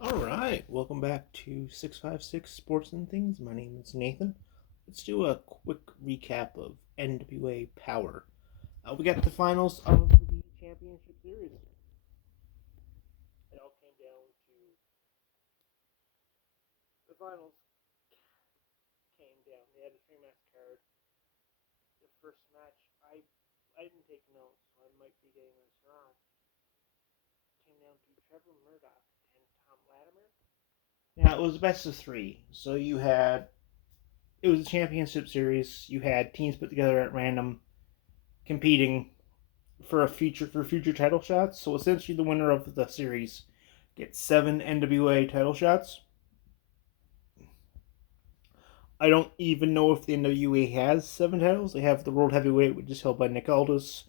All right, welcome back to 656 Sports and Things. My name is Nathan. Let's do a quick recap of NWA Power. We got the finals of the championship series. It all came down to the finals. Came down. They had a three-match card. The first match, I didn't take notes, so I might be getting this wrong. Came down to Trevor Murdoch and Tom Latimer. Now it was best of three, so it was a championship series. You had teams put together at random competing for future title shots. So essentially, the winner of the series gets 7 NWA title shots. I don't even know if the NWA has 7 titles. They have the World Heavyweight, which is held by Nick Aldis.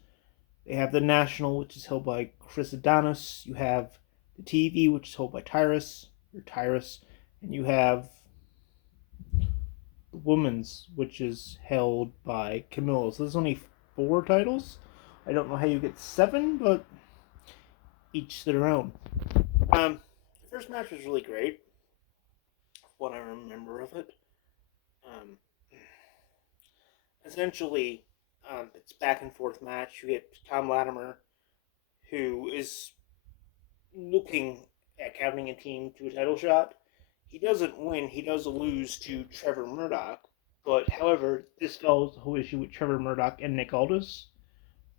They have the National, which is held by Chris Adonis. You have the TV, which is held by Tyrus, and you have the Women's, which is held by Camilla. So there's only 4 titles. I don't know how you get 7, but each to their own. The first match was really great. What I remember of it, um, essentially, it's back and forth match. You get Tom Latimer, who is looking at counting a team to a title shot. He doesn't win. He does lose to Trevor Murdoch. But however, this follows the whole issue with Trevor Murdoch and Nick Aldis,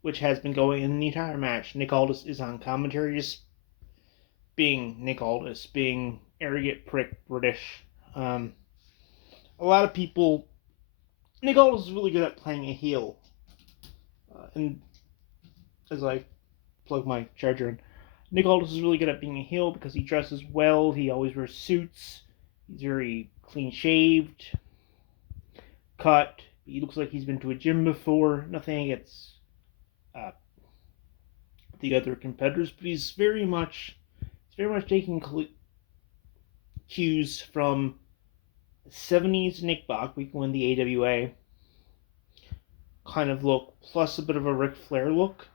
which has been going in the entire match. Nick Aldis is on commentary, just being Nick Aldis, being arrogant prick British. Um, a lot of people. Nick Aldis is really good at playing a heel, and as I plug my charger in, Nick Aldis is really good at being a heel because he dresses well. He always wears suits. He's very clean shaved, cut. He looks like he's been to a gym before. Nothing against uh, the other competitors, but he's very much taking cues from 70s Nick Bach. We can win the AWA kind of look, plus a bit of a Ric Flair look.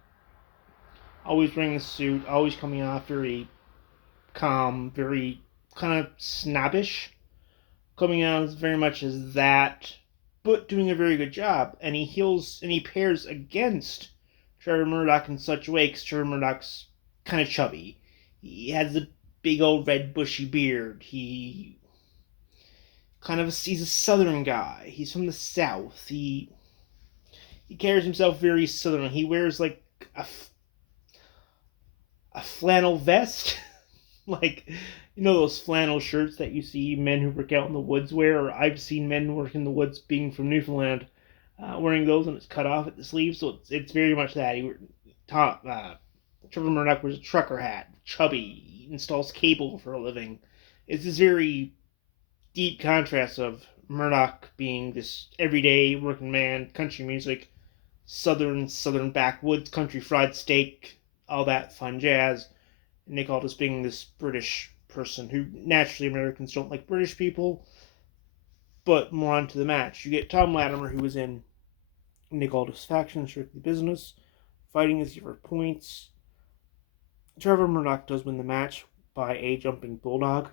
Always wearing a suit, always coming off very calm, very kind of snobbish, coming out very much as that, but doing a very good job. And he pairs against Trevor Murdoch in such a way because Trevor Murdoch's kind of chubby. He has a big old red bushy beard. He's a southern guy. He's from the south. He carries himself very southern. He wears like a, a flannel vest, like those flannel shirts that you see men who work out in the woods wear. Or I've seen men work in the woods, being from Newfoundland, wearing those, and it's cut off at the sleeves. So it's very much that. Trevor Murdoch wears a trucker hat, chubby, he installs cable for a living. It's this very deep contrast of Murdoch being this everyday working man, country music, southern backwoods country fried steak, all that fun jazz. And Nick Aldis being this British person who naturally Americans don't like British people. But more on to the match. You get Tom Latimer, who was in Nick Aldis' faction, Strictly Business, fighting as for points. Trevor Murdoch does win the match by a jumping bulldog.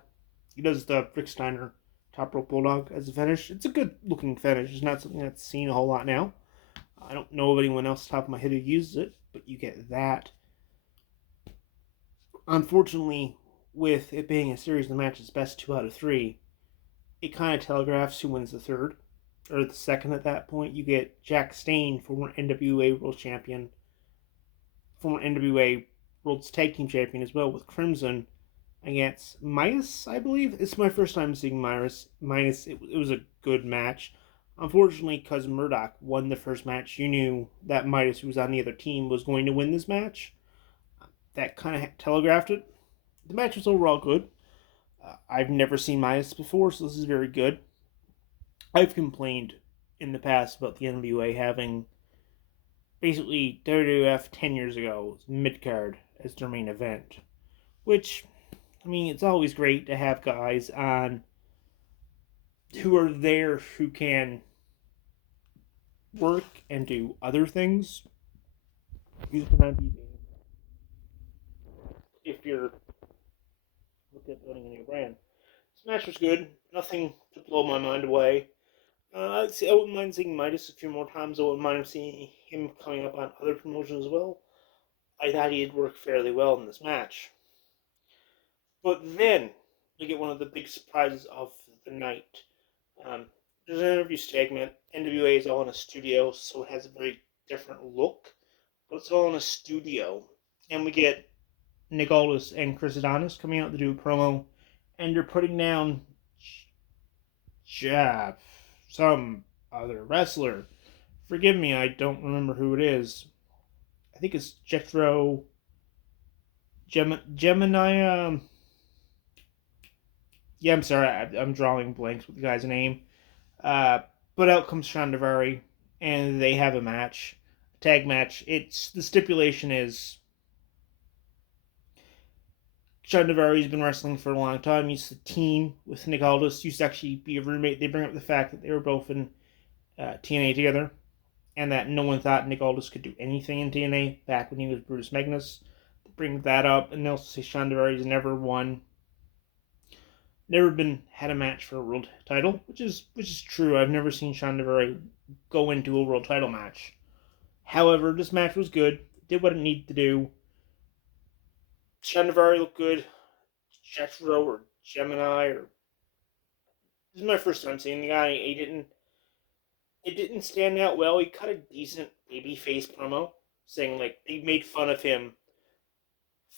He does the Rick Steiner top rope bulldog as a finish. It's a good looking finish. It's not something that's seen a whole lot now. I don't know of anyone else top of my head who uses it, but you get that. Unfortunately, with it being a series of matches best 2 out of 3, it kind of telegraphs who wins the third or the second at that point. You get Jack Stain, former NWA World Champion, former NWA World's Tag Team Champion as well with Crimson against Midas, I believe. It's my first time seeing Midas. It was a good match. Unfortunately, because Murdoch won the first match, you knew that Midas, who was on the other team, was going to win this match. That kind of telegraphed it. The match was overall good. I've never seen Midas before, so this is very good. I've complained in the past about the NWA having basically WWF 10 years ago, mid-card as their main event. Which, I mean, it's always great to have guys on who are there who can work and do other things. If you're look at building a new brand. This match was good. Nothing to blow my mind away. I wouldn't mind seeing Midas a few more times. I wouldn't mind seeing him coming up on other promotions as well. I thought he did work fairly well in this match. But then we get one of the big surprises of the night. Um, there's an interview segment. NWA is all in a studio, so it has a very different look. But it's all in a studio. And we get Nick Aldis and Chris Adonis coming out to do a promo. And they're putting down Jeff, some other wrestler. Forgive me, I don't remember who it is. I think it's Jethro Gemini. Yeah, I'm sorry, I'm drawing blanks with the guy's name. Uh, but out comes Shandavari, and they have a match, a tag match. It's the stipulation is Shandavari's been wrestling for a long time. He's the team with Nick Aldis. Used to actually be a roommate. They bring up the fact that they were both in TNA together, and that no one thought Nick Aldis could do anything in TNA back when he was Brutus Magnus. They bring that up, and they also say Shandavari's never had a match for a world title, which is true. I've never seen Shandavari go into a world title match. However, this match was good. It did what it needed to do. Shandavari looked good. Jethro or Gemini or this is my first time seeing the guy. It didn't stand out well. He cut a decent babyface promo, saying like they made fun of him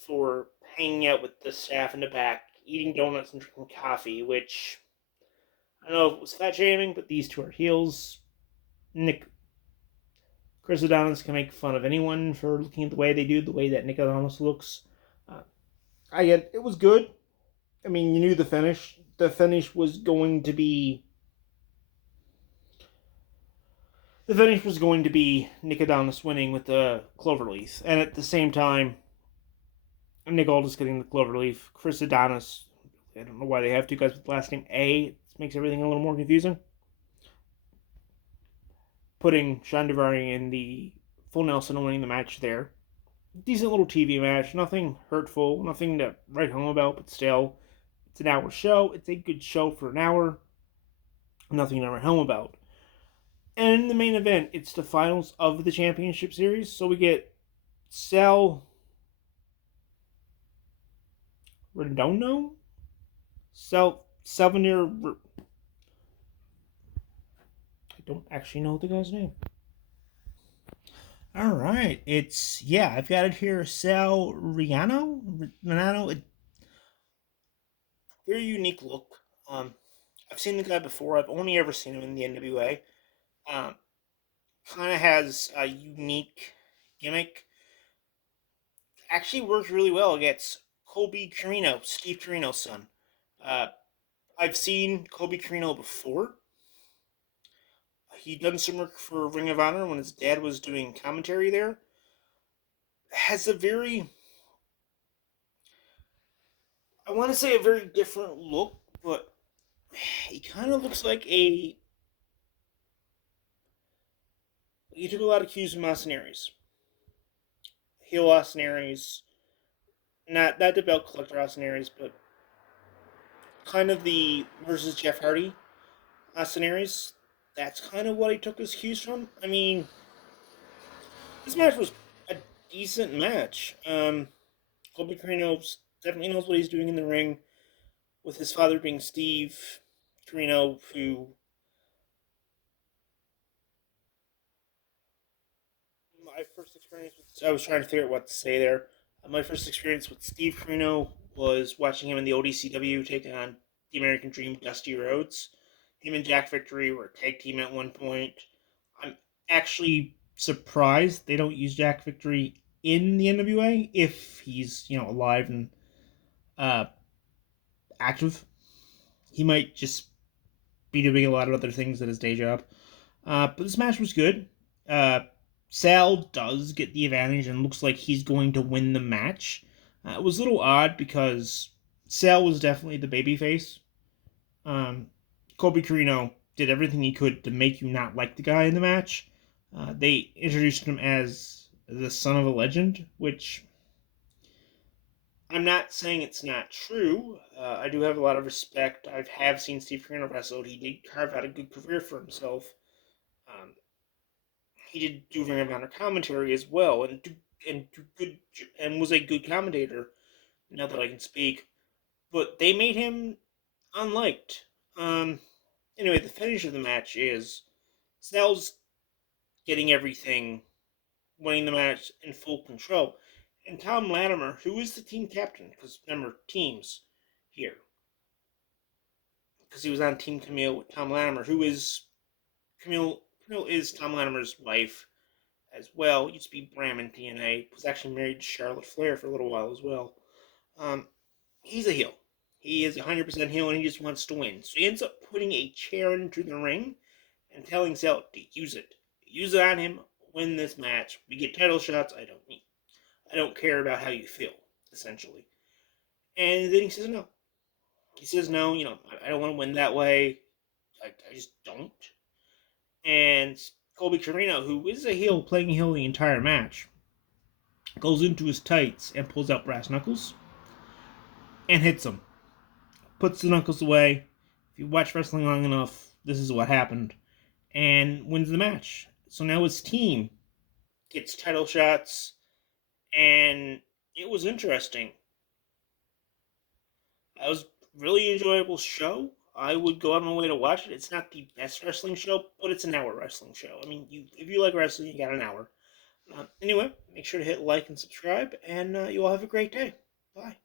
for hanging out with the staff in the back, eating donuts and drinking coffee, which I don't know if it was fat shaming, but these two are heels. Chris Adonis can make fun of anyone for looking at the way they do, the way that Nick Adonis looks. It was good. I mean, you knew the finish. The finish was going to be Nick Adonis winning with the cloverleaf, and at the same time, Nick Aldis getting the cloverleaf. Chris Adonis, I don't know why they have two guys with the last name A. It makes everything a little more confusing. Putting Shandavari in the full Nelson and winning the match there. Decent little TV match. Nothing hurtful. Nothing to write home about, but still, it's an hour show. It's a good show for an hour. Nothing to write home about. And in the main event, it's the finals of the championship series. So we get Sal Redondo? Salvanir. I don't actually know the guy's name. All right, I've got it here. Sal Riano. Very unique look. I've seen the guy before. I've only ever seen him in the NWA. Kind of has a unique gimmick. Actually works really well against Colby Carino, Steve Carino's son. I've seen Colby Carino before. He done some work for Ring of Honor when his dad was doing commentary there. Has a very, I want to say a very different look, but he kind of looks like he took a lot of cues from Austin Aries. Heel Austin Aries. Not the belt collector Austin Aries, but kind of the versus Jeff Hardy Austin Aries. That's kind of what he took his cues from. I mean, this match was a decent match. Colby Carino definitely knows what he's doing in the ring, with his father being Steve Carino, who my first experience with, I was trying to figure out what to say there. My first experience with Steve Carino was watching him in the ODCW take on the American Dream Dusty Rhodes. Him and Jack Victory were a tag team at one point. I'm actually surprised they don't use Jack Victory in the NWA if he's alive and active. He might just be doing a lot of other things at his day job. But this match was good. Sal does get the advantage and looks like he's going to win the match. It was a little odd because Sal was definitely the babyface. Colby Carino did everything he could to make you not like the guy in the match. They introduced him as the son of a legend, which I'm not saying it's not true. I do have a lot of respect. I have seen Steve Corino wrestle. He did carve out a good career for himself. Um, he did do Ring of Honor commentary as well, and good and was a good commentator. Now that I can speak, but they made him unliked. Um, anyway, the finish of the match is Styles getting everything, winning the match in full control, and Tom Latimer, who is the team captain, because remember teams here, because he was on Team Camille with Tom Latimer, who is Camille. Camille is Tom Latimer's wife as well. Used to be Bram in TNA. Was actually married to Charlotte Flair for a little while as well. Um, he's a heel. He is 100% heel and he just wants to win. So he ends up putting a chair into the ring and telling Cell to use it. Use it on him, win this match. We get title shots. I don't care about how you feel, essentially. And then he says no. He says no, I don't want to win that way. I just don't. And Colby Corino, who is a heel playing heel the entire match, goes into his tights and pulls out brass knuckles and hits him. Puts the knuckles away. If you watch wrestling long enough, this is what happened. And wins the match. So now his team gets title shots, and it was interesting. It was a really enjoyable show. I would go out of my way to watch it. It's not the best wrestling show, but it's an hour wrestling show. I mean, if you like wrestling, you got an hour. Anyway, make sure to hit like and subscribe, and you all have a great day. Bye.